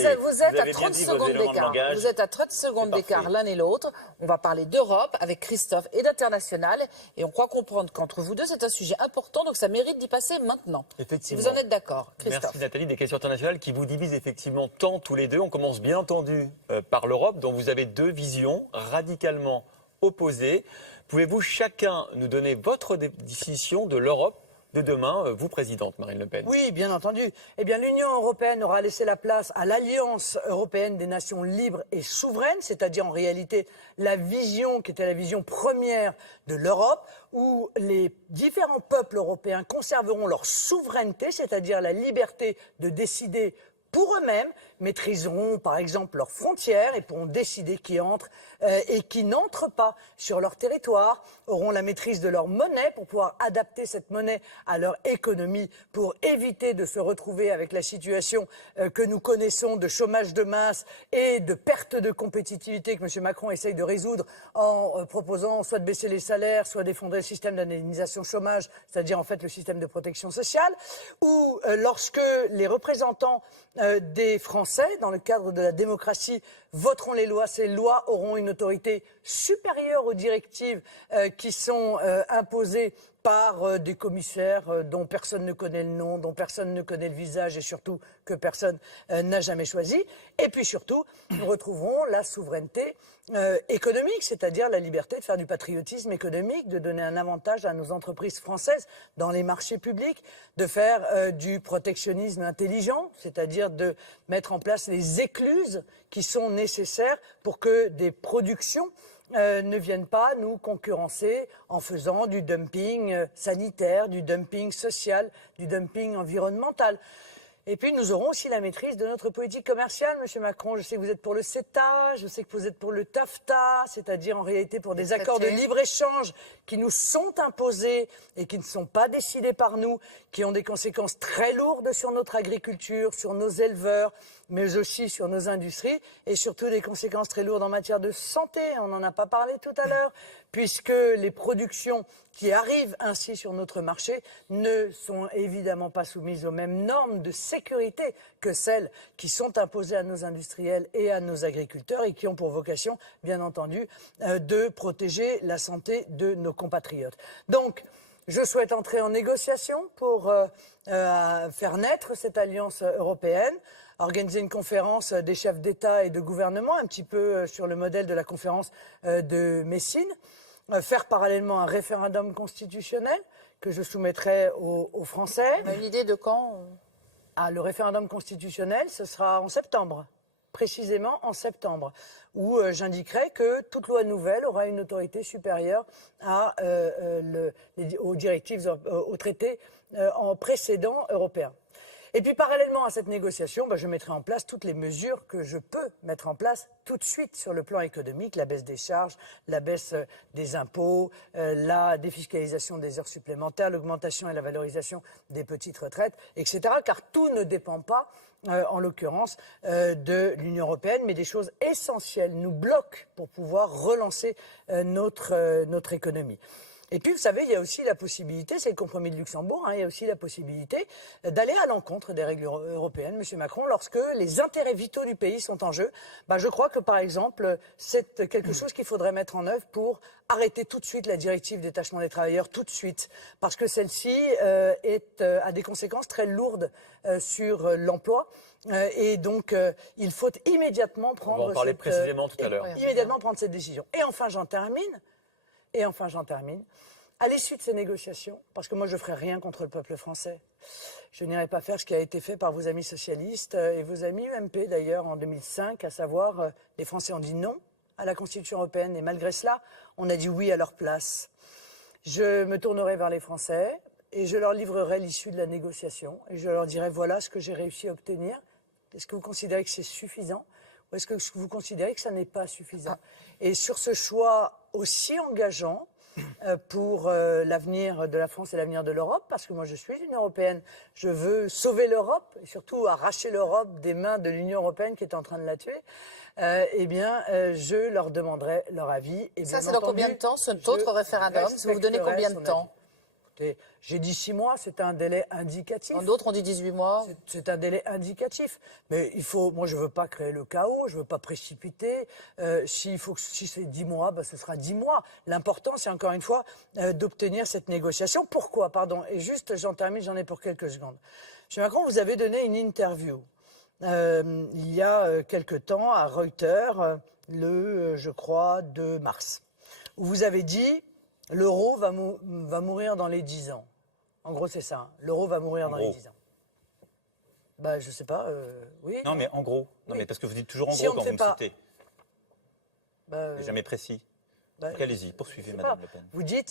Allez, vous êtes à avez bien 30 dit vos secondes éléments de d'écart. langage. Vous êtes à 30 secondes C'est d'écart parfait. l'un et l'autre. On va parler d'Europe avec Christophe et d'international. Et on croit comprendre qu'entre vous deux, c'est un sujet important. Donc ça mérite d'y passer maintenant. Si Effectivement. vous en êtes d'accord, Christophe. Merci Nathalie, des questions internationales qui vous divisent effectivement tant tous les deux. On commence bien entendu par l'Europe, dont vous avez deux visions radicalement opposées. Pouvez-vous chacun nous donner votre définition de l'Europe de demain, vous présidente Marine Le Pen? Oui, bien entendu. Eh bien, l'Union européenne aura laissé la place à l'Alliance européenne des nations libres et souveraines, c'est-à-dire en réalité la vision qui était la vision première de l'Europe, où les différents peuples européens conserveront leur souveraineté, c'est-à-dire la liberté de décider pour eux-mêmes, maîtriseront par exemple leurs frontières et pourront décider qui entre et qui n'entre pas sur leur territoire, auront la maîtrise de leur monnaie pour pouvoir adapter cette monnaie à leur économie pour éviter de se retrouver avec la situation que nous connaissons de chômage de masse et de perte de compétitivité que M. Macron essaye de résoudre en proposant soit de baisser les salaires, soit d'effondrer le système d'indemnisation chômage, c'est-à-dire en fait le système de protection sociale, ou lorsque les représentants des Français, dans le cadre de la démocratie, voteront les lois. Ces lois auront une autorité supérieure aux directives qui sont imposées par des commissaires dont personne ne connaît le nom, dont personne ne connaît le visage et surtout que personne n'a jamais choisi. Et puis surtout, nous retrouverons la souveraineté économique, c'est-à-dire la liberté de faire du patriotisme économique, de donner un avantage à nos entreprises françaises dans les marchés publics, de faire du protectionnisme intelligent, c'est-à-dire de mettre en place les écluses qui sont nécessaires pour que des productions ne viennent pas nous concurrencer en faisant du dumping sanitaire, du dumping social, du dumping environnemental. Et puis nous aurons aussi la maîtrise de notre politique commerciale, M. Macron. Je sais que vous êtes pour le CETA, je sais que vous êtes pour le TAFTA, c'est-à-dire en réalité pour des accords de libre-échange qui nous sont imposés et qui ne sont pas décidés par nous, qui ont des conséquences très lourdes sur notre agriculture, sur nos éleveurs, mais aussi sur nos industries et surtout des conséquences très lourdes en matière de santé. On n'en a pas parlé tout à l'heure, puisque les productions qui arrivent ainsi sur notre marché ne sont évidemment pas soumises aux mêmes normes de sécurité que celles qui sont imposées à nos industriels et à nos agriculteurs et qui ont pour vocation, bien entendu, de protéger la santé de nos compatriotes. Donc, je souhaite entrer en négociation pour faire naître cette alliance européenne, organiser une conférence des chefs d'État et de gouvernement, un petit peu sur le modèle de la conférence de Messine, faire parallèlement un référendum constitutionnel que je soumettrai aux Français. On a une idée de quand Le référendum constitutionnel, ce sera en septembre, précisément en septembre, où j'indiquerai que toute loi nouvelle aura une autorité supérieure aux directives, aux traités en précédent européens. Et puis, parallèlement à cette négociation, je mettrai en place toutes les mesures que je peux mettre en place tout de suite sur le plan économique, la baisse des charges, la baisse des impôts, la défiscalisation des heures supplémentaires, l'augmentation et la valorisation des petites retraites, etc. Car tout ne dépend pas, en l'occurrence, de l'Union européenne, mais des choses essentielles nous bloquent pour pouvoir relancer notre économie. Et puis, vous savez, il y a aussi la possibilité, c'est le compromis de Luxembourg, il y a aussi la possibilité d'aller à l'encontre des règles européennes, M. Macron, lorsque les intérêts vitaux du pays sont en jeu. Je crois que, par exemple, c'est quelque chose qu'il faudrait mettre en œuvre pour arrêter tout de suite la directive détachement des travailleurs, tout de suite, parce que celle-ci a des conséquences très lourdes sur l'emploi. Et donc, il faut immédiatement prendre On va en parler précisément tout à l'heure. Immédiatement prendre cette décision. Et enfin, j'en termine. À l'issue de ces négociations, parce que moi je ne ferai rien contre le peuple français, je n'irai pas faire ce qui a été fait par vos amis socialistes et vos amis UMP d'ailleurs en 2005, à savoir les Français ont dit non à la Constitution européenne et malgré cela, on a dit oui à leur place. Je me tournerai vers les Français et je leur livrerai l'issue de la négociation et je leur dirai voilà ce que j'ai réussi à obtenir. Est-ce que vous considérez que c'est suffisant ou est-ce que vous considérez que ça n'est pas suffisant? Et sur ce choix aussi engageant pour l'avenir de la France et l'avenir de l'Europe, parce que moi je suis une Européenne, je veux sauver l'Europe et surtout arracher l'Europe des mains de l'Union européenne qui est en train de la tuer, je leur demanderai leur avis. Et ça, c'est dans combien de temps, cet autre référendum? Vous vous donnez combien de temps? Écoutez, j'ai dit 6 mois, c'est un délai indicatif. En d'autres, on dit 18 mois. C'est un délai indicatif. Mais moi, je ne veux pas créer le chaos, je ne veux pas précipiter. Si c'est 10 mois, ce sera 10 mois. L'important, c'est encore une fois d'obtenir cette négociation. Pourquoi? Pardon. Et juste, j'en termine, j'en ai pour quelques secondes. M. Macron, vous avez donné une interview il y a quelque temps à Reuters, je crois, 2 mars, où vous avez dit l'euro va mourir dans les 10 ans. En gros, c'est ça. L'euro va mourir dans les 10 ans. Je sais pas. Oui. Non, mais en gros. Non, Oui. mais parce que vous dites toujours en Si gros on ne quand fait vous me pas- citez. Jamais précis. Donc allez-y, poursuivez, je sais Madame pas. Le Pen.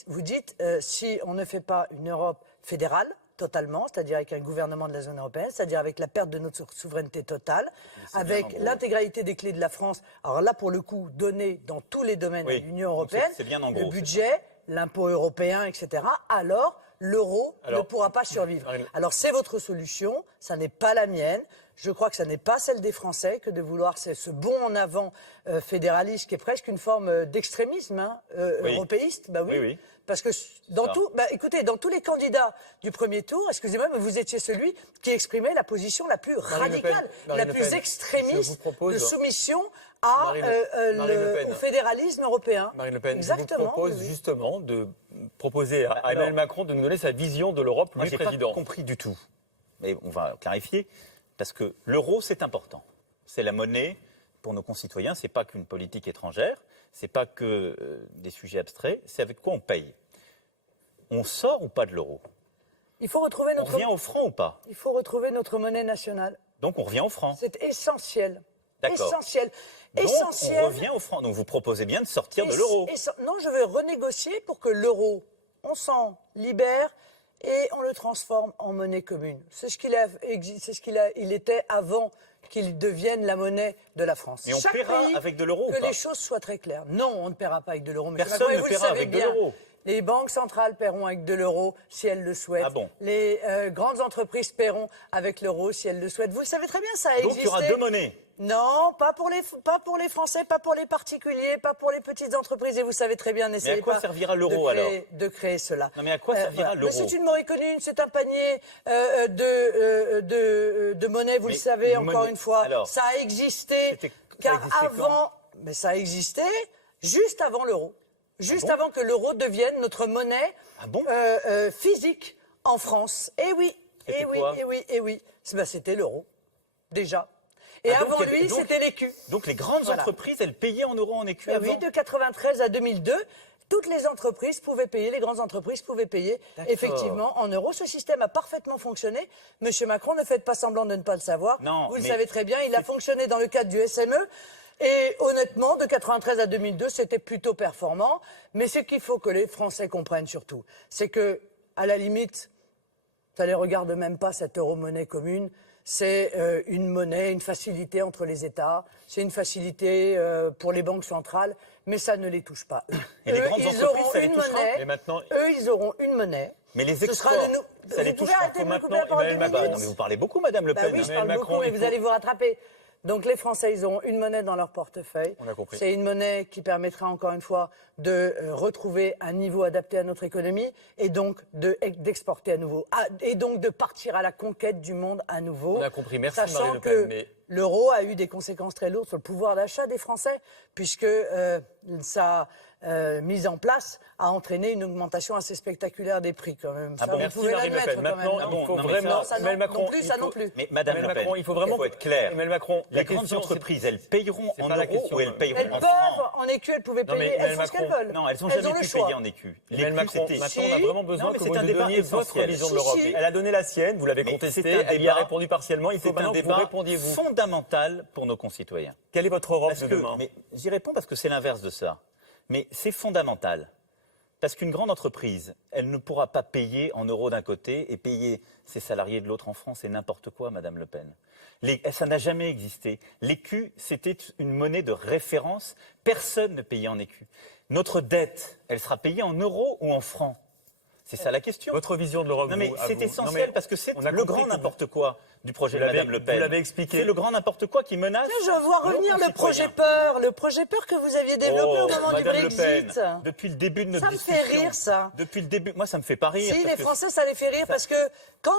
Vous dites si on ne fait pas une Europe fédérale, totalement, c'est-à-dire avec un gouvernement de la zone européenne, c'est-à-dire avec la perte de notre souveraineté totale, avec bien, en gros. l'intégralité des clés de la France, alors là, pour le coup, données dans tous les domaines Oui, de l'Union donc européenne, c'est bien en le gros, budget, l'impôt européen, etc., alors l'euro ne Alors, pourra pas survivre. Marine- Alors c'est votre solution, ça n'est pas la mienne. Je crois que ça n'est pas celle des Français que de vouloir ce bond en avant fédéraliste qui est presque une forme d'extrémisme Oui. européiste. Oui, oui. Parce que dans Ça. écoutez, dans tous les candidats du premier tour, excusez-moi, mais vous étiez celui qui exprimait la position la plus Marine Le Pen, radicale, Marine la Le plus Pen, je extrémiste vous propose- de soumission à Marine Le Pen. au fédéralisme européen. Marine Le Pen, Exactement. je vous propose oui. justement de proposer à alors- Emmanuel Macron de nous donner sa vision de l'Europe, Moi, lui je n'ai président. pas compris du tout. Mais on va clarifier. Parce que l'euro, c'est important. C'est la monnaie pour nos concitoyens. Ce n'est pas qu'une politique étrangère. Ce n'est pas que des sujets abstraits. C'est avec quoi on paye. On sort ou pas de l'euro? Il faut retrouver On revient au franc ou pas? il faut retrouver notre monnaie nationale. Donc on revient au franc. C'est essentiel. D'accord. Essentiel. Donc Essentiel. on revient au franc. Donc vous proposez bien de sortir de l'euro. Non, je veux renégocier pour que l'euro, on s'en libère et on le transforme en monnaie commune. C'est ce qu'il était avant qu'il devienne la monnaie de la France. Et on Chaque paiera pays, avec de l'euro ou que pas? les choses soient très claires. Non, on ne paiera pas avec de l'euro. Monsieur Personne Macron, et ne vous le paiera savez avec de bien. l'euro. Les banques centrales paieront avec de l'euro si elles le souhaitent. Ah bon? Les grandes entreprises paieront avec l'euro si elles le souhaitent. Vous le savez très bien, ça a Donc existé. il y aura deux monnaies. Non, pas pour les Français, pas pour les particuliers, pas pour les petites entreprises. Et vous savez très bien, n'essayez quoi pas servira l'euro, de créer cela. Non, mais à quoi servira l'euro? Mais c'est une monnaie commune, c'est un panier de monnaie, vous Mais le savez, une encore monnaie- une fois. alors, Ça a existé, c'était- car ça existait avant... Mais ça a existé juste avant l'euro. Juste bon avant que l'euro devienne notre monnaie Ah bon physique en France. Eh oui, C'était eh oui, quoi eh oui, eh oui. C'était l'euro, déjà. Et Ah, donc, avant il y avait- lui, donc- c'était l'écu. Donc les grandes Voilà. entreprises, elles payaient en euros, en écu Eh avant. oui, de 93 à 2002, toutes les entreprises pouvaient payer, les grandes entreprises pouvaient payer D'accord. effectivement en euros. Ce système a parfaitement fonctionné. Monsieur Macron, ne faites pas semblant de ne pas le savoir. Non, vous le mais savez très bien, il a fonctionné dans le cadre du SME. Et honnêtement, de 93 à 2002, c'était plutôt performant. Mais ce qu'il faut que les Français comprennent surtout, c'est que, à la limite, ça ne les regarde même pas, cette euro-monnaie commune. C'est une monnaie, une facilité entre les États. C'est une facilité pour les banques centrales, mais ça ne les touche pas. Et les Eux, grandes ils entreprises, auront ça les une touchera. monnaie. Et maintenant- Eux, ils auront une monnaie. Mais les Ce exports, sera ça les Vous pouvez touchera. arrêter de me Maintenant, couper la parole Emmanuel deux Macron- minutes Non, mais vous parlez beaucoup, Madame Le Bah Pen. oui, je Emmanuel parle beaucoup, Macron, mais il vous faut- allez vous rattraper. Donc les Français, ils auront une monnaie dans leur portefeuille. On a compris. C'est une monnaie qui permettra encore une fois de retrouver un niveau adapté à notre économie et donc d'exporter à nouveau. Et donc de partir à la conquête du monde à nouveau. On a compris. Merci, Sachant Marine Le Pen, que mais- l'euro a eu des conséquences très lourdes sur le pouvoir d'achat des Français, puisque sa mise en place a entraîné une augmentation assez spectaculaire des prix quand même. Ah Ça, bon, vous Merci pouvez Marine Le l'admettre Pen. quand même, Maintenant, non il faut Non, mais vraiment. ça, non, Emmanuel Macron, non plus, il ça faut- non plus. Mais Madame Emmanuel Le Pen, Macron, il faut vraiment. faut être clair. Emmanuel Macron, Les grandes entreprises, elles payeront c'est en pas la euros question. ou elles payeront Elles en peuvent, francs? en écu, elles pouvaient Non, mais payer, elles Emmanuel font ce qu'elles Macron- veulent. Non, elles n'ont Elles jamais ont le pu choix. payer en écu. Emmanuel L'écu, Macron, c'était- maintenant, Si. on a vraiment besoin Non, mais que c'est vous un nous débat donniez votre essentiel. vision de Si, l'Europe. si. Elle a donné la sienne, vous l'avez Mais contestée, c'est un elle y a débat- répondu partiellement. Il faut C'est un maintenant que vous débat répondiez-vous. fondamental pour nos concitoyens. Quelle est votre Europe Parce de que, demain? mais j'y réponds parce que c'est l'inverse de ça. Mais c'est fondamental. Parce qu'une grande entreprise, elle ne pourra pas payer en euros d'un côté et payer ses salariés de l'autre en France. C'est n'importe quoi, Madame Le Pen. Ça n'a jamais existé. L'écu, c'était une monnaie de référence. Personne ne payait en écu. Notre dette, elle sera payée en euros ou en francs? C'est ça la question. Votre vision de l'Europe. Non mais vous, à c'est vous. essentiel Non, mais parce que c'est on a le compris grand que vous- n'importe quoi. du projet Vous de Mme l'avez- Le Pen. vous l'avez expliqué. C'est le grand n'importe quoi qui menace. Je vois revenir nos le projet concitoyens. peur, le projet peur que vous aviez développé au moment du Madame Le Pen, Brexit. depuis le début de notre Ça me discussion. fait rire, ça. Depuis le début, moi ça me fait pas rire. Si, parce les que- Français, ça les fait rire parce que quand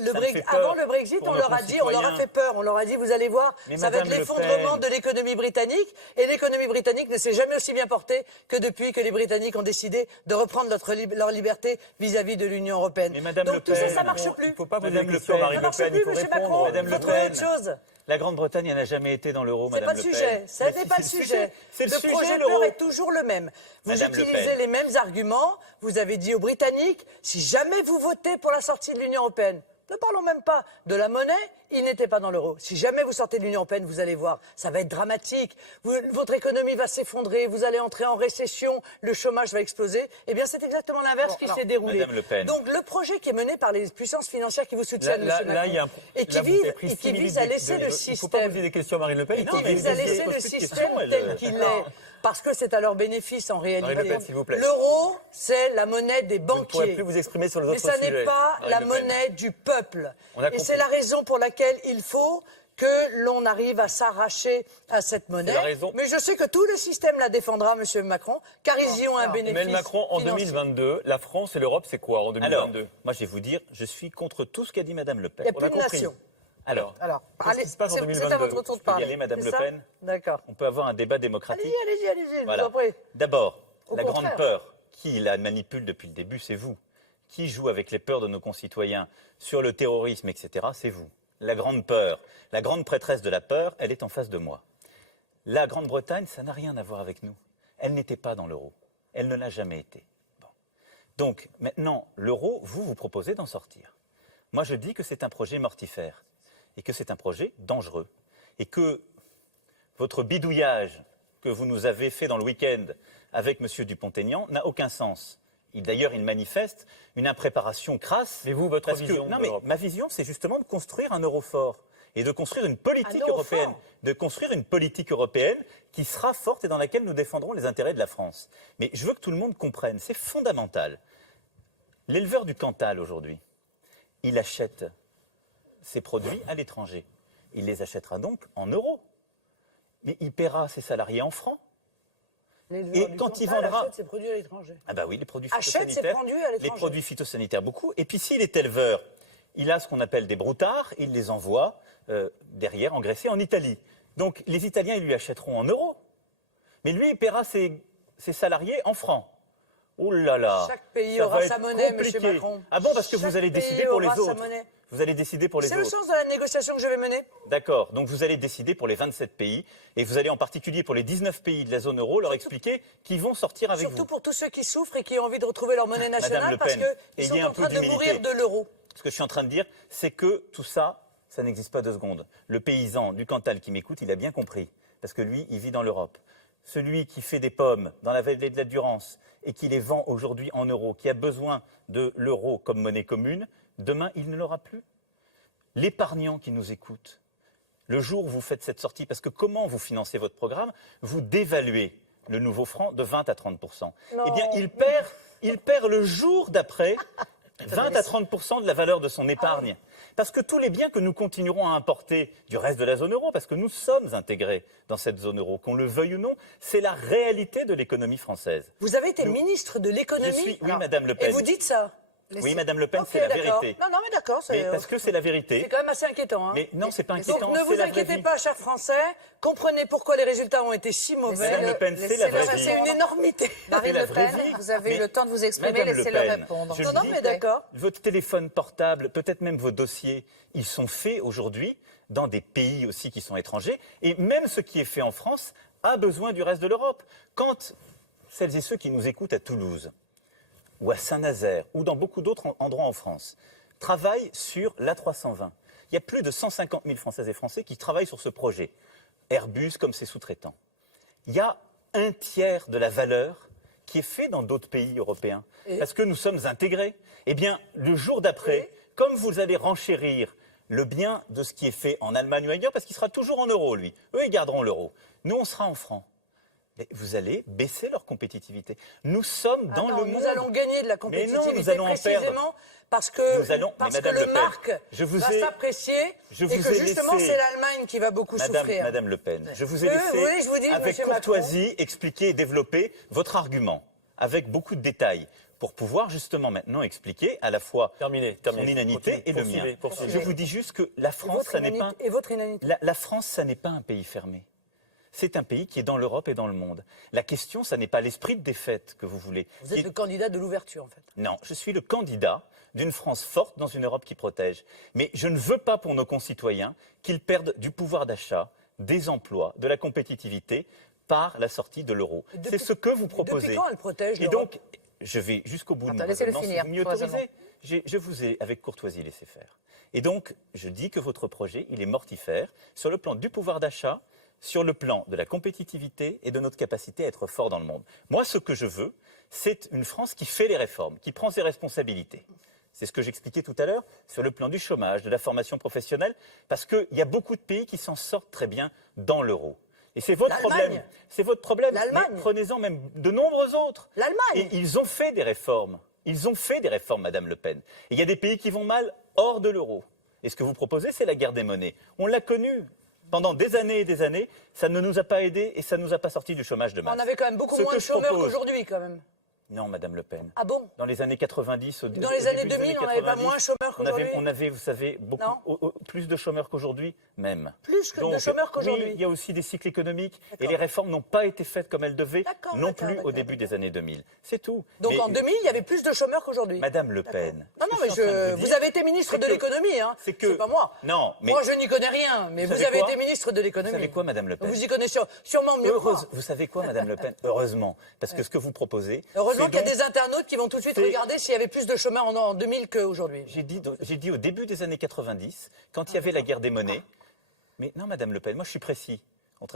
me fait peur avant le Brexit, pour on nos leur a dit, on leur a concitoyens. fait peur, on leur a dit, vous allez voir, Mais ça va être Madame Le l'effondrement Pen. de l'économie britannique. Et l'économie britannique ne s'est jamais aussi bien portée que depuis que les Britanniques ont décidé de reprendre leur liberté vis-à-vis de l'Union européenne. Mais Madame Donc Le tout ça, Pen, ça marche Il plus. ne faut pas poser Madame des Le questions à Pen. Marine Ça Le marche Pen, plus, il faut monsieur répondre. Macron. Madame Il Le faut trouver Pen. autre chose. La Grande-Bretagne, elle n'a jamais été dans l'euro, C'est Madame pas le Le Pen. sujet. Ça Mais n'est pas le sujet. C'est le sujet, projet l'euro. peur est toujours le même. Vous Madame Le utilisez Pen. les mêmes arguments. Vous avez dit aux Britanniques, si jamais vous votez pour la sortie de l'Union européenne, ne parlons même pas de la monnaie, ils n'étaient pas dans l'euro. Si jamais vous sortez de l'Union européenne, vous allez voir, ça va être dramatique. Votre économie va s'effondrer, vous allez entrer en récession, le chômage va exploser. Eh bien, c'est exactement l'inverse qui s'est déroulé. Madame Le Pen. Donc, le projet qui est mené par les puissances financières qui vous soutiennent, Là, monsieur là, il y a un- Macron, et qui là, vous avez pris vise, 6 minutes à de- laisser le Il ne faut pas système poser des questions à Marine Le Pen. et il faut qui que vise vous à ayez- laisser le pose plus de système questions, elle. tel qu'il est, parce que c'est à leur bénéfice en réalité. Marine Le Pen, s'il vous plaît. L'euro, c'est la monnaie des Vous ne pourrez banquiers. plus vous exprimer sur les Mais autres ça sujets. n'est pas Marine la Le Pen. monnaie du peuple. On a Et compris. c'est la raison pour laquelle il faut que l'on arrive à s'arracher à cette monnaie. la raison. Mais je sais que tout le système la défendra, monsieur Macron, car ils y ont un bénéfice. Emmanuel Macron, en financier. 2022, la France et l'Europe, c'est quoi en Alors, 2022? moi je vais vous dire, je suis contre tout ce qu'a dit Madame Le Il n'y a Pen. plus a de compris. nation. Alors, Alors, Qu'est-ce allez, qui se passe en c'est à 2022? votre tour de je peux y parler. aller, Madame C'est Le ça Pen D'accord. on peut avoir un débat démocratique. Allez-y, je Voilà. vous en prie. D'abord, Au la grande contraire. peur, qui la manipule depuis le début, c'est vous. Qui joue avec les peurs de nos concitoyens sur le terrorisme, etc., c'est vous. La grande peur, la grande prêtresse de la peur, elle est en face de moi. La Grande-Bretagne, ça n'a rien à voir avec nous. Elle n'était pas dans l'euro. Elle ne l'a jamais été. Bon. Donc, maintenant, l'euro, vous proposez d'en sortir. Moi, je dis que c'est un projet mortifère et que c'est un projet dangereux et que votre bidouillage que vous nous avez fait dans le week-end avec M. Dupont-Aignan n'a aucun sens. D'ailleurs, il manifeste une impréparation crasse. Mais vous, votre parce que- vision Non, de mais l'Europe. ma vision, c'est justement de construire un euro fort et de construire une politique Un euro européenne. fort. De construire une politique européenne qui sera forte et dans laquelle nous défendrons les intérêts de la France. Mais je veux que tout le monde comprenne, c'est fondamental. L'éleveur du Cantal, aujourd'hui, il achète ses produits à l'étranger. Il les achètera donc en euros. Mais il paiera ses salariés en francs. L'éleveur Et du quand il Cantal vendra- achète ses produits à l'étranger. Ah bah oui, les produits Achète ses phytosanitaires. produits à Les l'étranger. produits phytosanitaires, beaucoup. Et puis s'il est éleveur, il a ce qu'on appelle des broutards, il les envoie derrière engraisser en Italie. Donc les Italiens, ils lui achèteront en euros. Mais lui, il paiera ses salariés en francs. Oh là là. Chaque pays ça aura va sa être monnaie, compliqué. monsieur Macron. Ah bon, parce que Chaque vous allez pays décider pour les aura sa autres. monnaie. Vous allez décider pour les C'est le autres. sens de la négociation que je vais mener. D'accord. Donc vous allez décider pour les 27 pays et vous allez en particulier pour les 19 pays de la zone euro leur expliquer qu'ils vont sortir avec Surtout vous. pour tous ceux qui souffrent et qui ont envie de retrouver leur monnaie Madame nationale Le parce Pen, qu'ils sont ayez un en peu train de d'humilité. mourir de l'euro. Ce que je suis en train de dire, c'est que tout ça, ça n'existe pas 2 secondes. Le paysan du Cantal qui m'écoute, il a bien compris. Parce que lui, il vit dans l'Europe. Celui qui fait des pommes dans la vallée de la Durance et qui les vend aujourd'hui en euros, qui a besoin de l'euro comme monnaie commune, demain, il ne l'aura plus. L'épargnant qui nous écoute, le jour où vous faites cette sortie, parce que comment vous financez votre programme, vous dévaluez le nouveau franc de 20 à 30%. Non. Eh bien, il perd le jour d'après 20 à 30% de la valeur de son épargne. Parce que tous les biens que nous continuerons à importer du reste de la zone euro, parce que nous sommes intégrés dans cette zone euro, qu'on le veuille ou non, c'est la réalité de l'économie française. Vous avez été ministre de l'économie. Je suis, oui, Alors, Madame Le Et Pen. vous dites ça. Oui, Madame Le Pen, Ok, c'est la d'accord. vérité. Non, mais d'accord. Mais parce que c'est la vérité. C'est quand même assez inquiétant. Hein. Mais non, c'est pas Donc inquiétant. ne c'est vous la vraie inquiétez vie. pas, chers Français. Comprenez pourquoi les résultats ont été si mauvais. Madame Le Pen, c'est la vraie vie. C'est une énormité. Marine la Le vraie Pen, vie. vous avez Mais eu le temps de vous exprimer, Madame Le laissez-le Pen, répondre. je Non, le non, dis, mais d'accord. Votre téléphone portable, peut-être même vos dossiers, ils sont faits aujourd'hui dans des pays aussi qui sont étrangers. Et même ce qui est fait en France a besoin du reste de l'Europe. Quand celles et ceux qui nous écoutent à Toulouse, ou à Saint-Nazaire, ou dans beaucoup d'autres endroits en France, travaillent sur l'A320, il y a plus de 150 000 Françaises et Français qui travaillent sur ce projet. Airbus comme ses sous-traitants. Il y a un tiers de la valeur qui est fait dans d'autres pays européens. Parce que nous sommes intégrés. Eh bien, le jour d'après, comme vous allez renchérir le bien de ce qui est fait en Allemagne ou ailleurs, parce qu'il sera toujours en euros, lui. Eux, ils garderont l'euro. Nous, on sera en francs. Vous allez baisser leur compétitivité. Nous sommes dans le monde. Nous allons gagner de la compétitivité. Mais non, nous allons en perdre. Précisément parce que, Madame Le le Pen, marque va s'apprécier et que justement c'est l'Allemagne qui va beaucoup souffrir. Madame Le Pen, je vous ai laissé je vous dis, avec Monsieur courtoisie Macron, expliquer et développer votre argument avec beaucoup de détails pour pouvoir justement maintenant expliquer à la fois son inanité et le mien. Je vous dis juste que la France, ça n'est pas... Et votre inanité. La France, ça n'est pas un pays fermé. C'est un pays qui est dans l'Europe et dans le monde. La question, ça n'est pas l'esprit de défaite que vous voulez. Vous êtes le candidat de l'ouverture, en fait. Non, je suis le candidat d'une France forte dans une Europe qui protège. Mais je ne veux pas pour nos concitoyens qu'ils perdent du pouvoir d'achat, des emplois, de la compétitivité par la sortie de l'euro. C'est ce que vous proposez. Depuis quand elle protège Et donc, je vais jusqu'au bout de mon laissez-le raisonnement, si finir, vous m'y autorisez. Je vous ai, avec courtoisie, laissé faire. Et donc, je dis que votre projet, il est mortifère sur le plan du pouvoir d'achat, sur le plan de la compétitivité et de notre capacité à être fort dans le monde. Moi, ce que je veux, c'est une France qui fait les réformes, qui prend ses responsabilités. C'est ce que j'expliquais tout à l'heure sur le plan du chômage, de la formation professionnelle, parce qu'il y a beaucoup de pays qui s'en sortent très bien dans l'euro. Et c'est votre problème. C'est votre problème. L'Allemagne. Prenez-en même de nombreux autres. L'Allemagne. Et ils ont fait des réformes. Ils ont fait des réformes, Madame Le Pen. Et il y a des pays qui vont mal hors de l'euro. Et ce que vous proposez, c'est la guerre des monnaies. On l'a connu. Pendant des années et des années, ça ne nous a pas aidés et ça ne nous a pas sortis du chômage de masse. On avait quand même beaucoup moins de chômeurs qu'aujourd'hui, quand même. Non, Madame Le Pen. Ah bon? Dans les années 90, dans les années 2000, on n'avait pas moins de chômeurs qu'aujourd'hui? On avait, vous savez, plus de chômeurs qu'aujourd'hui, même. Plus de chômeurs qu'aujourd'hui? Oui, il y a aussi des cycles économiques et les réformes n'ont pas été faites comme elles devaient, non plus au début des années 2000. C'est tout. Donc en 2000, il y avait plus de chômeurs qu'aujourd'hui? Madame Le Pen. Non, mais vous avez été ministre de l'économie, hein? C'est pas moi. Non, mais... Moi, je n'y connais rien, mais vous avez été ministre de l'économie. Vous savez quoi, Madame Le Pen? Vous y connaissez sûrement mieux que moi. Vous savez quoi, Madame Le Pen? Heureusement, parce que ce que vous proposez... Heureusement qu'il y a des internautes qui vont tout de suite regarder s'il y avait plus de chômeurs en 2000 qu'aujourd'hui. J'ai dit au début des années 90, quand il y avait la guerre des monnaies... Mais non, Madame Le Pen, moi je suis précis.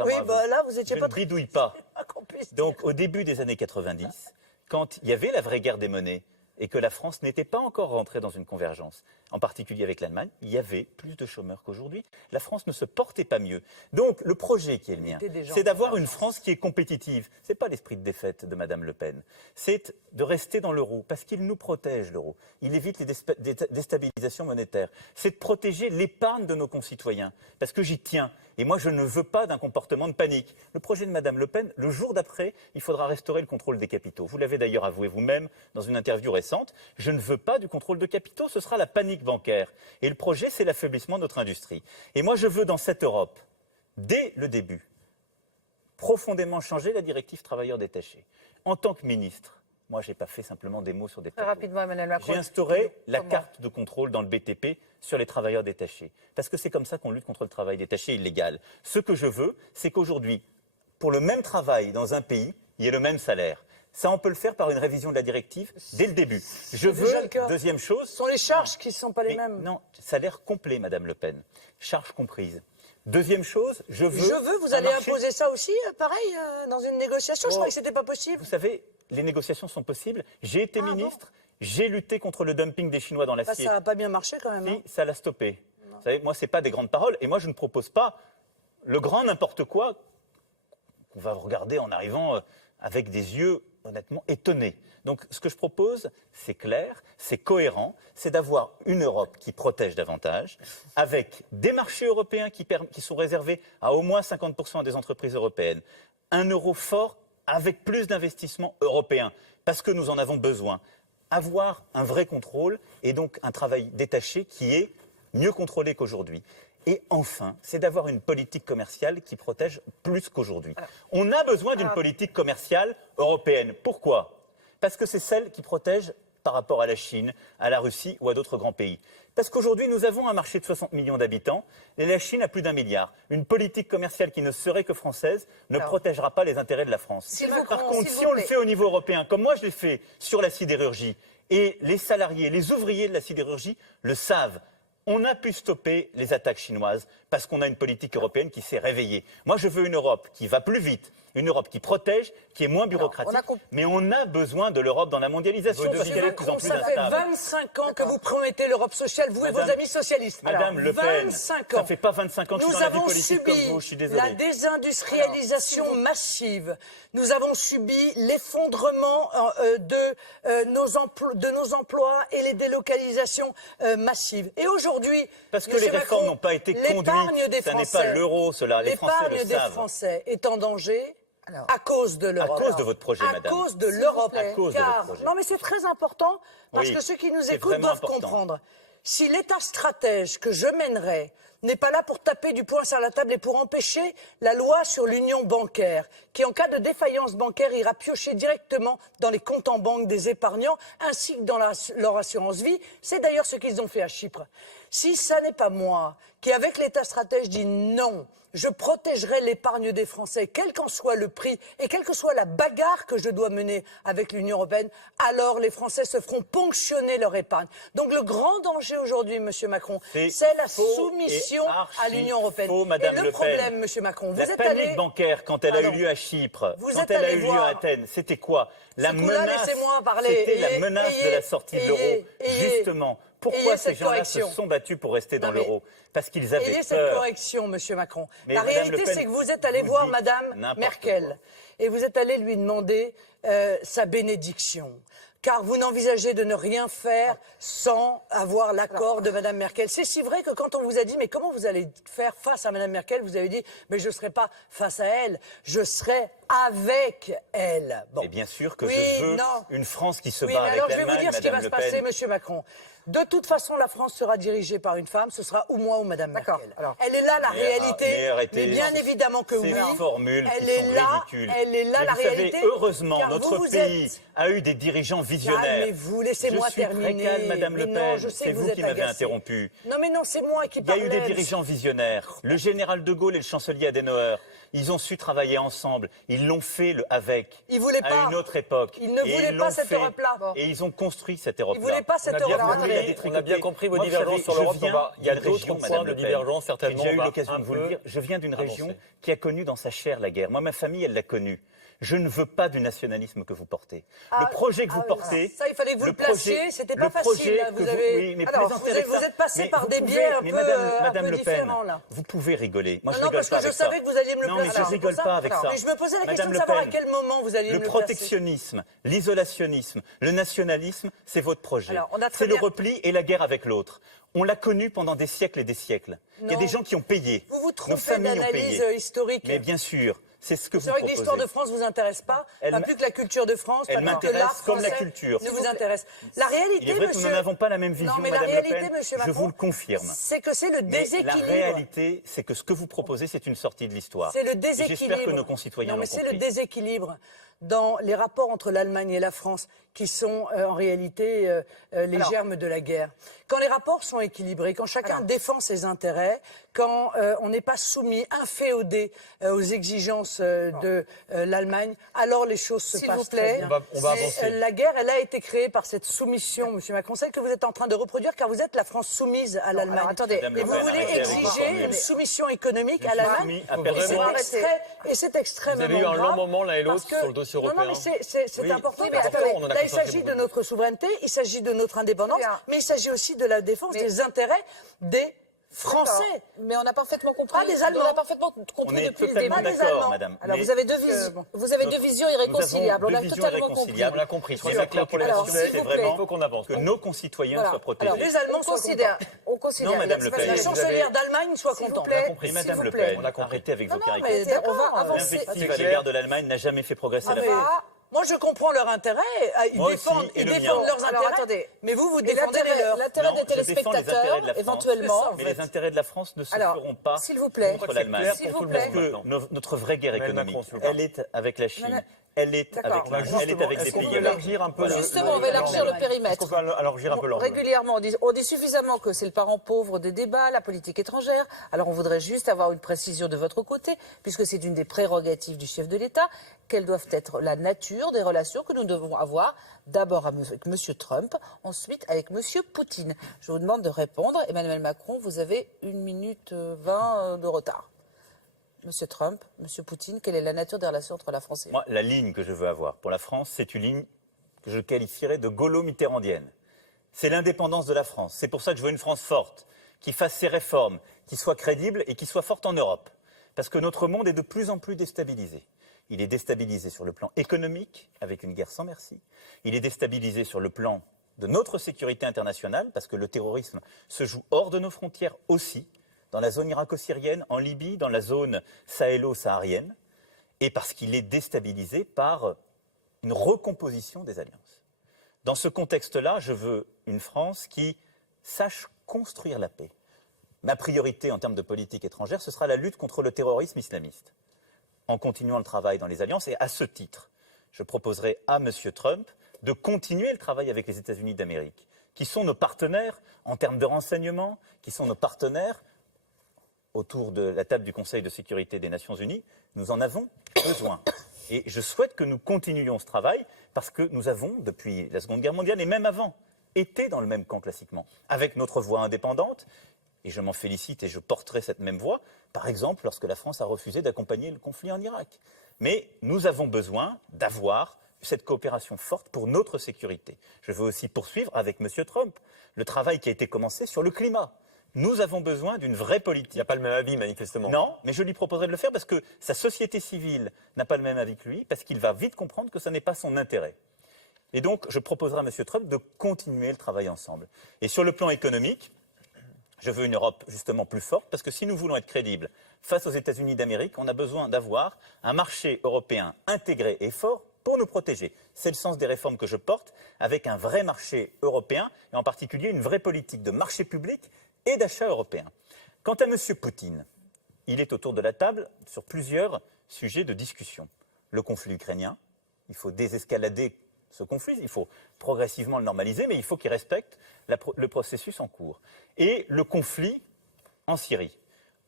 Oui, là, vous étiez je pas ne bidouille pas. Dire. Donc, au début des années 90, quand il y avait la vraie guerre des monnaies et que la France n'était pas encore rentrée dans une convergence, en particulier avec l'Allemagne, il y avait plus de chômeurs qu'aujourd'hui. La France ne se portait pas mieux. Donc, le projet qui est le mien, c'est d'avoir une France qui est compétitive. Ce n'est pas l'esprit de défaite de Madame Le Pen. C'est de rester dans l'euro, parce qu'il nous protège, l'euro. Il évite les déstabilisations monétaires. C'est de protéger l'épargne de nos concitoyens, parce que j'y tiens. Et moi, je ne veux pas d'un comportement de panique. Le projet de Madame Le Pen, le jour d'après, il faudra restaurer le contrôle des capitaux. Vous l'avez d'ailleurs avoué vous-même dans une interview récente. Je ne veux pas du contrôle de capitaux, ce sera la panique bancaire. Et le projet, c'est l'affaiblissement de notre industrie. Et moi, je veux dans cette Europe, dès le début, profondément changer la directive travailleurs détachés. En tant que ministre, moi, je n'ai pas fait simplement des mots sur des plateaux. Rapidement, Emmanuel Macron. J'ai instauré la carte de contrôle dans le BTP sur les travailleurs détachés. Parce que c'est comme ça qu'on lutte contre le travail détaché illégal. Ce que je veux, c'est qu'aujourd'hui, pour le même travail dans un pays, il y ait le même salaire. Ça, on peut le faire par une révision de la directive dès le début. Je veux, deuxième chose... Ce sont les charges qui ne sont pas les mêmes. Non, salaire complet, Madame Le Pen. Charges comprises. Deuxième chose, je veux... Vous allez imposer ça aussi, pareil, dans une négociation? Je croyais que ce n'était pas possible. Vous savez, les négociations sont possibles. J'ai été ministre, j'ai lutté contre le dumping des Chinois dans l'acier. Ça n'a pas bien marché quand même. Si, ça l'a stoppé. Vous savez, moi, ce n'est pas des grandes paroles. Et moi, je ne propose pas le grand n'importe quoi qu'on va regarder en arrivant avec des yeux honnêtement étonnés. Donc, ce que je propose, c'est clair, c'est cohérent, c'est d'avoir une Europe qui protège davantage, avec des marchés européens qui sont réservés à au moins 50% des entreprises européennes, un euro fort avec plus d'investissements européens, parce que nous en avons besoin, avoir un vrai contrôle et donc un travail détaché qui est mieux contrôlé qu'aujourd'hui. Et enfin, c'est d'avoir une politique commerciale qui protège plus qu'aujourd'hui. On a besoin d'une politique commerciale européenne. Pourquoi? Parce que c'est celle qui protège par rapport à la Chine, à la Russie ou à d'autres grands pays. Parce qu'aujourd'hui, nous avons un marché de 60 millions d'habitants et la Chine a plus d'1 milliard. Une politique commerciale qui ne serait que française ne protégera pas les intérêts de la France. Par contre, si on le fait au niveau européen, comme moi je l'ai fait sur la sidérurgie, et les salariés, les ouvriers de la sidérurgie le savent, On a pu stopper les attaques chinoises parce qu'on a une politique européenne qui s'est réveillée. Moi, je veux une Europe qui va plus vite, une Europe qui protège, qui est moins bureaucratique. Mais on a besoin de l'Europe dans la mondialisation parce qu'elle est de plus en plus Ça fait instable. 25 ans que vous promettez l'Europe sociale, vous et vos amis socialistes. Madame Le Pen, 25 ça ans. fait pas 25 ans que je suis Nous dans la vie avons politique comme subi vous, je suis désolé. la désindustrialisation massive. Nous avons subi l'effondrement de nos emplois et les délocalisations massives. Et aujourd'hui, Parce que Monsieur les réformes Macron, n'ont pas été l'épargne conduites. des Ça n'est Français- pas l'euro, cela. Les Français le l'épargne des savent. Français est en danger à cause de l'Europe. À cause de votre projet, À madame. cause de l'Europe. À cause de Car- votre projet. Non, mais c'est très important parce Oui, que ceux qui nous c'est écoutent vraiment doivent important. comprendre. Si l'État stratège que je mènerai n'est pas là pour taper du poing sur la table et pour empêcher la loi sur l'union bancaire, qui en cas de défaillance bancaire ira piocher directement dans les comptes en banque des épargnants ainsi que dans leur assurance vie, c'est d'ailleurs ce qu'ils ont fait à Chypre. Si ça n'est pas moi qui, avec l'État stratège, dit non, je protégerai l'épargne des Français, quel qu'en soit le prix et quelle que soit la bagarre que je dois mener avec l'Union européenne, alors les Français se feront ponctionner leur épargne. Donc le grand danger aujourd'hui, Monsieur Macron, c'est la faux soumission et archi à l'Union européenne. faux, Madame et le Le Pen. problème, Monsieur Macron, vous La êtes panique allé... bancaire, quand elle a eu Pardon. lieu à Chypre, Vous quand êtes elle a allé eu lieu voir- à Athènes, c'était quoi? La Ce coup-là, menace, laissez-moi parler. c'était la Ayez- menace de la sortie de l'euro. ayez- Justement, pourquoi ayez ces cette gens-là se correction. sont battus pour rester dans Non, mais- l'euro? Parce qu'ils avaient Ayez cette peur. correction, Monsieur Macron. Mais La Madame réalité, Le Pen, c'est que vous êtes allé vous voir dites Madame n'importe Merkel quoi. et vous êtes allé lui demander sa bénédiction. Car vous n'envisagez de ne rien faire sans avoir l'accord de Madame Merkel. C'est si vrai que quand on vous a dit mais comment vous allez faire face à Madame Merkel, vous avez dit mais je ne serai pas face à elle, je serai avec elle. Bon. Et bien sûr que Oui, je veux non. une France qui se Oui, bat mais avec alors je vais vous l'Allemagne, dire ce qui va Madame se Le passer, Pen. Monsieur Macron. De toute façon, la France sera dirigée par une femme, ce sera ou moi ou Madame D'accord. Merkel. Alors- Elle est là la Mais réalité, arrêtez, mais bien évidemment que oui. Ces formules Elle qui est sont là, ridicules. elle est là Mais la vous savez, réalité. heureusement, car notre vous pays êtes- a eu des dirigeants visionnaires. Calmez-vous, laissez-moi Je suis terminer. très calme, Madame Le Mais Pen. non, je sais C'est que vous vous qui êtes m'avez agacée. interrompu. Non mais non, c'est moi qui Il y a parlais. eu des dirigeants visionnaires. Le général de Gaulle et le chancelier Adenauer, ils ont su travailler ensemble. Ils l'ont fait avec. Ils voulaient à pas. une autre époque. Ils ne Et voulaient ils pas l'ont cette fait. Europe-là. Bon. Et ils ont construit cette Europe-là. voulaient pas cette On a bien Europe-là. compris- la on a détricoter. bien compris vos Moi, vous divergences savez, sur je l'Europe. viens Il y a d'une d'autres région, points Madame de Le Pen. divergence, certainement. J'ai déjà On eu va l'occasion un de vous le peu dire. Je viens d'une région avancer. qui a connu dans sa chair la guerre. Moi, ma famille, elle l'a connue. Je ne veux pas du nationalisme que vous portez. Le projet que vous portez. Ça, il fallait que vous le placiez, c'était pas le projet facile. Là. que Vous avez... oui, mais Alors, plaisantez vous avec ça. êtes passé Mais par vous des pouvez- biais un mais peu, Madame un peu Le Pen, différents, là. vous pouvez rigoler. Moi, je Non, rigole parce pas que je avec ça. savais que vous alliez me le Non, placer. mais je c'est rigole pour ça. pas avec ça. Mais je me posais la question Madame de Le savoir à Pen, quel moment vous alliez le me le placer. protectionnisme, l'isolationnisme, le nationalisme, c'est votre projet. Alors, on a très C'est le bien- repli et la guerre avec l'autre. On l'a connu pendant des siècles et des siècles. Il y a Non. des gens qui ont payé. Vous vous Nos trompez familles ont d'analyse payé. historique. Mais bien sûr, c'est ce que C'est vous vrai que l'histoire de proposez. France vous intéresse pas, Elle pas m- plus que la culture de France, Elle pas plus que m'intéresse l'art comme la français culture. ne vous intéresse. La réalité, Il est vrai que nous monsieur... n'avons pas la même vision, Non, mais la Madame Le réalité, Pen. monsieur Je Macron, vous le confirme. c'est que c'est le Mais déséquilibre. la réalité, c'est que ce que vous proposez, c'est une sortie de l'histoire. C'est le Et déséquilibre. j'espère que nos concitoyens Non, mais l'ont c'est le compris. déséquilibre dans les rapports entre l'Allemagne et la France qui sont en réalité les germes de la guerre. Quand les rapports sont équilibrés, quand chacun défend ses intérêts, quand on n'est pas soumis, inféodé aux exigences de l'Allemagne, alors les choses se S'il passent vous très plaît. bien. On va Mais, avancer. la guerre, elle a été créée par cette soumission, Monsieur Macron, celle que vous êtes en train de reproduire, car vous êtes la France soumise à l'Allemagne. alors, attendez. Madame Et Le vous Pen, voulez arrêtez avec vos exiger formules. une soumission économique à suis l'Allemagne. soumis à Et personne. c'est extrêmement Vous avez eu un long grave moment l'un et l'autre parce que- sur le dossier Non, européen. non, mais c'est Oui, important. c'est parce que important, on en a là, il consacré s'agit de beaucoup. notre souveraineté, il s'agit de notre indépendance, Très bien. mais il s'agit aussi de la défense Mais- des intérêts des Français. Mais on a parfaitement compris. Pas des Allemands. On a parfaitement On compris est depuis le totalement début. Pas des d'accord, Allemands. madame. Alors Mais vous avez deux notre- visions irréconciliables. nous On a avons deux visions totalement compris. irréconciliables. On l'a compris. Ce qui est Soyons clairs pour les Alors, essentiel, s'il c'est vous plaît. vraiment Il faut qu'on avance. que nos concitoyens Voilà. soient protégés. Alors, les Allemands On soient considère, contents. on considère. Non, Madame Le Pen. La Vous chancelière d'Allemagne soit S'il vous contente. plaît. On a compris, S'il Madame vous Le plaît. Pen. On a compris. Arrêtez avec vos Non, caricatures. mais d'accord. On va avancer. L'invective à l'égard de l'Allemagne n'a jamais fait progresser Ah, la mais- France. Moi, je comprends leur intérêt. Ils Moi défendent, aussi, et ils le défendent mien. leurs Alors, intérêts. attendez. Mais vous Et défendez les leurs. l'intérêt Non, des je défends les intérêts téléspectateurs, de la France. éventuellement. Mais les intérêts de la France ne se Alors, feront pas s'il vous plaît. contre l'Allemagne. clair S'il pour vous tout le plaît. monde. Parce que notre vraie guerre Emmanuel économique, Macron, s'il vous plaît. elle est avec la Chine. Madame- elle est D'accord. avec l'Inde, elle est avec les Est-ce qu'on pays peut élargir un peu Voilà. Justement, on va élargir le périmètre. Est-ce qu'on peut élargir un peu l'angle? Régulièrement, on dit suffisamment que c'est le parent pauvre des débats, la politique étrangère. Alors on voudrait juste avoir une précision de votre côté, puisque c'est une des prérogatives du chef de l'État. Quelles doivent être la nature des relations que nous devons avoir, d'abord avec M. Trump, ensuite avec M. Poutine? Je vous demande de répondre. Emmanuel Macron, vous avez 1 minute 20 de retard. Monsieur Trump, Monsieur Poutine, quelle est la nature des relations entre la France et Moi, la ligne que je veux avoir pour la France, c'est une ligne que je qualifierais de gaulo-mitterrandienne. C'est l'indépendance de la France. C'est pour ça que je veux une France forte, qui fasse ses réformes, qui soit crédible et qui soit forte en Europe. Parce que notre monde est de plus en plus déstabilisé. Il est déstabilisé sur le plan économique, avec une guerre sans merci. Il est déstabilisé sur le plan de notre sécurité internationale, parce que le terrorisme se joue hors de nos frontières aussi, dans la zone irako-syrienne, en Libye, dans la zone sahélo-saharienne, et parce qu'il est déstabilisé par une recomposition des alliances. Dans ce contexte-là, je veux une France qui sache construire la paix. Ma priorité en termes de politique étrangère, ce sera la lutte contre le terrorisme islamiste, en continuant le travail dans les alliances. Et à ce titre, je proposerai à M. Trump de continuer le travail avec les États-Unis d'Amérique, qui sont nos partenaires en termes de renseignement, qui sont nos partenaires autour de la table du Conseil de sécurité des Nations Unies. Nous en avons besoin. Et je souhaite que nous continuions ce travail parce que nous avons, depuis la Seconde Guerre mondiale et même avant, été dans le même camp classiquement, avec notre voix indépendante. Et je m'en félicite et je porterai cette même voix, par exemple, lorsque la France a refusé d'accompagner le conflit en Irak. Mais nous avons besoin d'avoir cette coopération forte pour notre sécurité. Je veux aussi poursuivre avec M. Trump le travail qui a été commencé sur le climat. Nous avons besoin d'une vraie politique. Il n'y a pas le même avis, manifestement. Non, mais je lui proposerai de le faire parce que sa société civile n'a pas le même avis que lui, parce qu'il va vite comprendre que ce n'est pas son intérêt. Et donc, je proposerai à M. Trump de continuer le travail ensemble. Et sur le plan économique, je veux une Europe justement plus forte, parce que si nous voulons être crédibles face aux États-Unis d'Amérique, on a besoin d'avoir un marché européen intégré et fort pour nous protéger. C'est le sens des réformes que je porte, avec un vrai marché européen, et en particulier une vraie politique de marché public et d'achat européen. Quant à M. Poutine, il est autour de la table sur plusieurs sujets de discussion. Le conflit ukrainien, il faut désescalader ce conflit, il faut progressivement le normaliser, mais il faut qu'il respecte le processus en cours. Et le conflit en Syrie,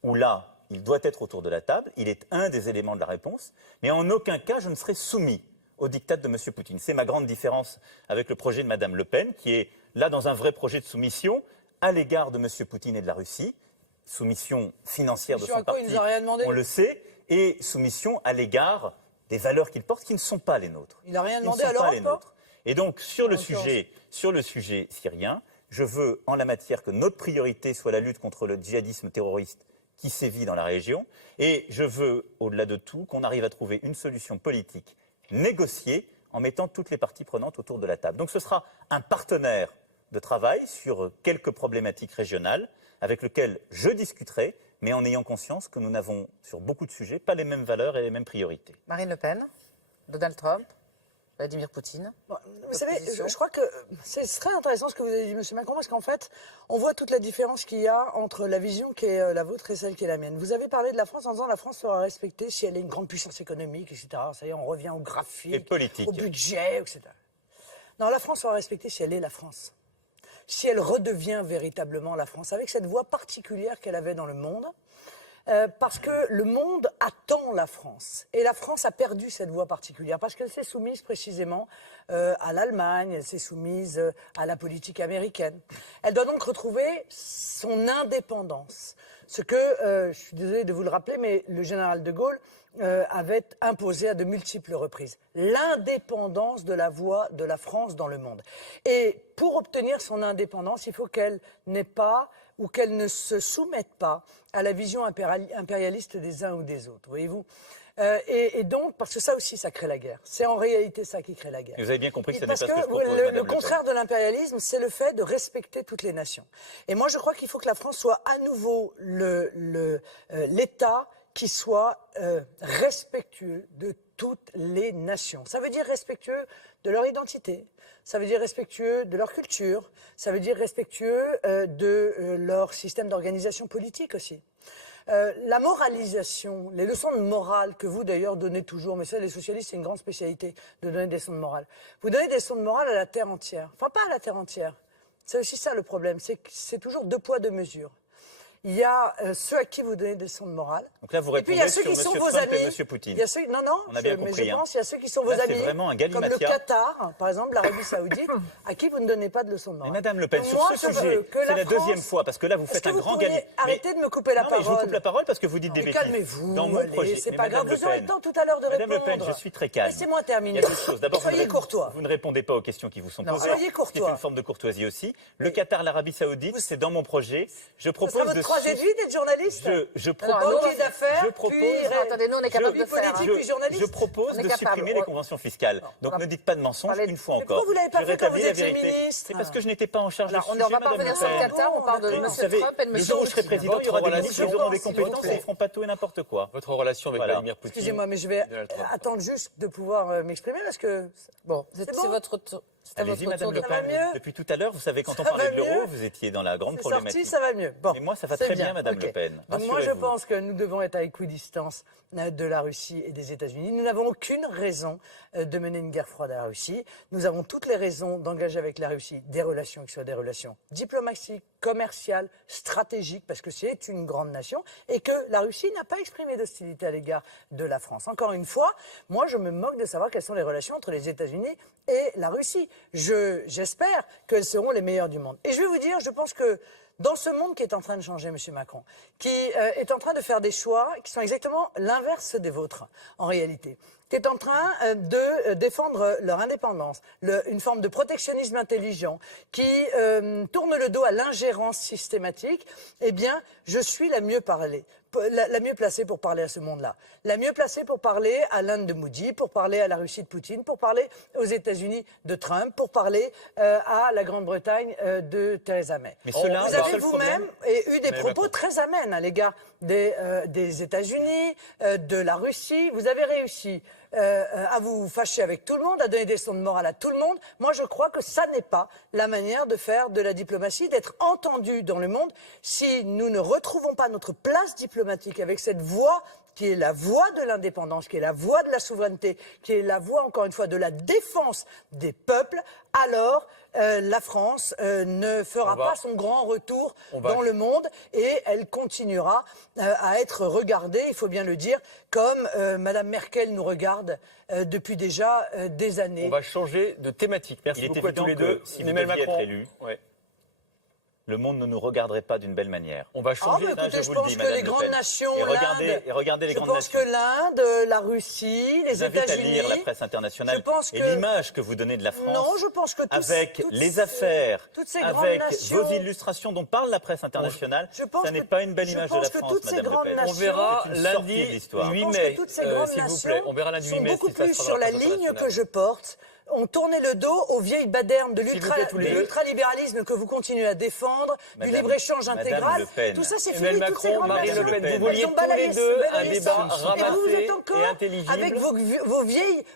où là, il doit être autour de la table, il est un des éléments de la réponse, mais en aucun cas je ne serai soumis au diktat de M. Poutine. C'est ma grande différence avec le projet de Mme Le Pen, qui est là dans un vrai projet de soumission à l'égard de M. Poutine et de la Russie, soumission financière de son parti, il nous a rien demandé. on le sait, et soumission à l'égard des valeurs qu'il porte qui ne sont pas les nôtres. Il n'a rien Qui ne demandé sont à pas l'Europe, les hein nôtres. Et donc, sur le l'occurrence. sujet syrien, je veux, en la matière, que notre priorité soit la lutte contre le djihadisme terroriste qui sévit dans la région. Et je veux, au-delà de tout, qu'on arrive à trouver une solution politique négociée en mettant toutes les parties prenantes autour de la table. Donc, ce sera un partenaire de travail sur quelques problématiques régionales avec lequel je discuterai, mais en ayant conscience que nous n'avons, sur beaucoup de sujets, pas les mêmes valeurs et les mêmes priorités. Marine Le Pen, Donald Trump, Vladimir Poutine. Bon, vous savez, Opposition. je crois que c'est très intéressant ce que vous avez dit, M. Macron, parce qu'en fait, on voit toute la différence qu'il y a entre la vision qui est la vôtre et celle qui est la mienne. Vous avez parlé de la France en disant que la France sera respectée si elle est une grande puissance économique, etc. Ça y est, on revient au graphique, Et politique. au budget, etc. Non, la France sera respectée si elle est la France. Si elle redevient véritablement la France, avec cette voix particulière qu'elle avait dans le monde. Parce que le monde attend la France. Et la France a perdu cette voie particulière, parce qu'elle s'est soumise précisément à l'Allemagne, elle s'est soumise à la politique américaine. Elle doit donc retrouver son indépendance. Ce que, je suis désolé de vous le rappeler, mais le général de Gaulle avait imposé à de multiples reprises. L'indépendance de la voix de la France dans le monde. Et pour obtenir son indépendance, il faut qu'elle n'ait pas ou qu'elle ne se soumette pas à la vision impérialiste des uns ou des autres, voyez-vous. Et donc, parce que ça aussi, ça crée la guerre. C'est en réalité ça qui crée la guerre. Et vous avez bien compris que ce n'est pas Parce ce que je que propose, le Madame Le Pen. contraire de l'impérialisme, c'est le fait de respecter toutes les nations. Et moi, je crois qu'il faut que la France soit à nouveau l'État qui soit respectueux de toutes les nations. Ça veut dire respectueux de leur identité, ça veut dire respectueux de leur culture, ça veut dire respectueux de leur système d'organisation politique aussi. La moralisation, les leçons de morale que vous d'ailleurs donnez toujours, mais ça les socialistes c'est une grande spécialité de donner des leçons de morale. Vous donnez des leçons de morale à la terre entière. Enfin pas à la terre entière. C'est aussi ça le problème, c'est que c'est toujours 2 poids 2 mesures. Il y a ceux à qui vous donnez des leçons de morale. Donc là, vous Et puis il y répondez a ceux sur qui sont M. vos Trump amis. et M. Poutine. Il y a ceux, non, On a bien mais compris, je hein. pense, il y a ceux qui sont vos Là, c'est amis, vraiment un comme le galimatia. Qatar, par exemple, l'Arabie Saoudite, à qui vous ne donnez pas de leçons de morale. Mais Madame Le Pen, Donc sur moi, ce je sujet, veux que c'est la France- deuxième fois, parce que là, vous Est-ce faites que un vous grand pourriez galim. arrêter de me couper la Non, mais je vous parole? coupe la parole parce que vous dites des Mais bêtises. calmez-vous, Dans mon allez, projet. c'est Mais pas Madame grave, vous Le aurez Pen, le temps tout à l'heure de Madame répondre. Le Pen, je suis très calme. Laissez-moi terminer. Il y a 2 choses. D'abord, Soyez courtois. vous ne répondez pas aux questions qui vous sont Non, posées. soyez Ce qui est courtois. une forme de courtoisie aussi. Le Qatar, l'Arabie Saoudite, c'est dans mon projet. Je Ce propose sera votre de projet de vie d'être journaliste. je Alors, propose, nous, Banquier d'affaires, je propose, puis attendez, nous, on est capable de faire. politique, puis journaliste. je propose On est de capable. supprimer les conventions fiscales. Donc on va ne dites pas de mensonges parler- une fois Mais encore. pourquoi vous l'avez pas Je fait quand rétablis vous la étiez vérité. ministre? C'est parce que je n'étais pas en charge Alors, de on ce ne sujet, va pas Madame revenir Le sur le Pen. Qatar, on parle de Mais M. vous savez, Trump et de M. le jour où je serai Poutine. président, il y aura des ministres qui Votre auront des relation, compétences s'il et vous ils feront pas tout et n'importe quoi. Votre relation avec Voilà. Vladimir Poutine. Excusez-moi, mais je vais Donald Trump. attendre juste de pouvoir m'exprimer parce que Bon, C'est c'est bon votre tour. C'est à Allez-y, votre Madame tour Le de Ça va Pen. mieux Depuis tout à l'heure, vous savez, quand on Ça parlait va de l'euro, mieux vous étiez dans la grande c'est problématique. sorti, ça va mieux. Bon, Et moi, ça va c'est très bien, Madame ok. Le Pen. Donc moi, je Rassurez-vous. pense que nous devons être à équidistance de la Russie et des États-Unis. Nous n'avons aucune raison de mener une guerre froide à la Russie. Nous avons toutes les raisons d'engager avec la Russie des relations qui soient des relations diplomatiques, commerciales, stratégiques, parce que c'est une grande nation, et que la Russie n'a pas exprimé d'hostilité à l'égard de la France. Encore une fois, moi, je me moque de savoir quelles sont les relations entre les États-Unis et la Russie. J'espère qu'elles seront les meilleures du monde. Et je vais vous dire, je pense que dans ce monde qui est en train de changer, M. Macron, qui est en train de faire des choix qui sont exactement l'inverse des vôtres, en réalité, qui est en train de défendre leur indépendance, une forme de protectionnisme intelligent, qui tourne le dos à l'ingérence systématique, eh bien, je suis la mieux placée pour parler à ce monde-là. La mieux placée pour parler à l'Inde de Modi, pour parler à la Russie de Poutine, pour parler aux États-Unis de Trump, pour parler à la Grande-Bretagne de Theresa May. Mais cela, Vous le avez seul vous-même eu des propos très amènes à l'égard des États-Unis, de la Russie. Vous avez réussi à vous fâcher avec tout le monde, à donner des leçons de morale à tout le monde. Moi, je crois que ça n'est pas la manière de faire de la diplomatie, d'être entendu dans le monde. Si nous ne retrouvons pas notre place diplomatique avec cette voix qui est la voix de l'indépendance, qui est la voix de la souveraineté, qui est la voix, encore une fois, de la défense des peuples, alors la France ne fera pas son grand retour dans le monde et elle continuera à être regardée, il faut bien le dire, comme Mme Merkel nous regarde depuis déjà des années. On va changer de thématique. Merci Il est beaucoup à tous évident les deux. que si vous Emmanuel deviez Macron. être élu, Ouais. le monde ne nous regarderait pas d'une belle manière. On va changer. mais écoutez, je je vous le pense dis, que Madame les Le grandes Pen. nations, Et regardez les je grandes pense nations. que l'Inde, la Russie, les Je vous invite à États-Unis. lire la presse internationale Je pense et que- l'image que vous donnez de la France. Non, je pense que avec toutes les ces- affaires, toutes ces grandes avec nations- vos illustrations dont parle la presse internationale, Je pense ça n'est que- pas une belle je image de pense la que France, toutes ces Madame Le grandes Pen. nations- On verra C'est une sortie lundi de l'histoire. 8 Je pense mai. que toutes ces grandes s'il vous nations plaît. On verra lundi 8 sont mai. beaucoup ce qui se plus passera sur dans la presse ligne internationale. que je porte. On tournait le dos aux vieilles badernes de S'il vous plaît, tous les deux. l'ultralibéralisme que vous continuez à défendre, du Madame- libre-échange Madame intégral. Le Pen. Tout ça, c'est Emmanuel fini. Toutes ces Macron, grandes Marine nations, Le Pen, elles vous vouliez ont tous balayé les ce deux un balayé débat ça. Et vous ramassé êtes encore et intelligible. avec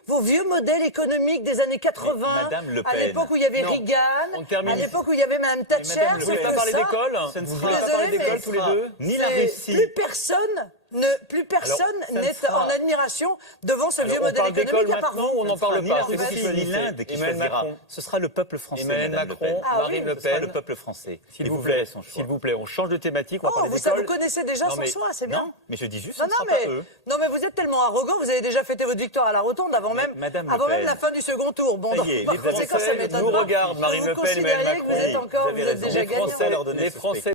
vos vieux modèles économiques des années 80, Madame Le à Pen. l'époque où il y avait Non. Reagan, On termine. à l'époque où il y avait Mme Thatcher. Madame Le Vous voulez Pen, pas c'est parler ça. d'école Ce ne Vous sera- voulez pas parler Désolée, d'école mais- tous les deux Ni la C'est- Russie. Plus personne ça ne n'est sera- en admiration devant ce vieux Alors, on modèle parle d'école économique à part maintenant vous. ou on n'en Ce ne sera parle ni pas la C'est Russie ce ni l'Inde qui Emmanuel choisira. Macron. Ce sera le peuple français, Emmanuel Madame Le Macron, Pen. Ah Marine oui, Le Ce sera Pen. le peuple français. S'il Et vous vous plaît, verrez son choix. s'il vous plaît, on change de thématique, on va Oh, parler vous d'école. connaissez déjà Non, son mais- choix, c'est bien. Non, mais je dis juste, Non, ce ne sera mais, pas eux. non, mais vous êtes tellement arrogant, vous avez déjà fêté votre victoire à la Rotonde avant même, Madame Le avant même Pen. la fin du second tour. Bon, Ça donc, y est, par les conséquent, ça Français m'étonne nous pas. regardent, Marine Vous Le Pen, Emmanuel considérez que vous êtes Macron. encore, Vous avez vous êtes raison. déjà Les gagnant. Français leur donner Les ce Français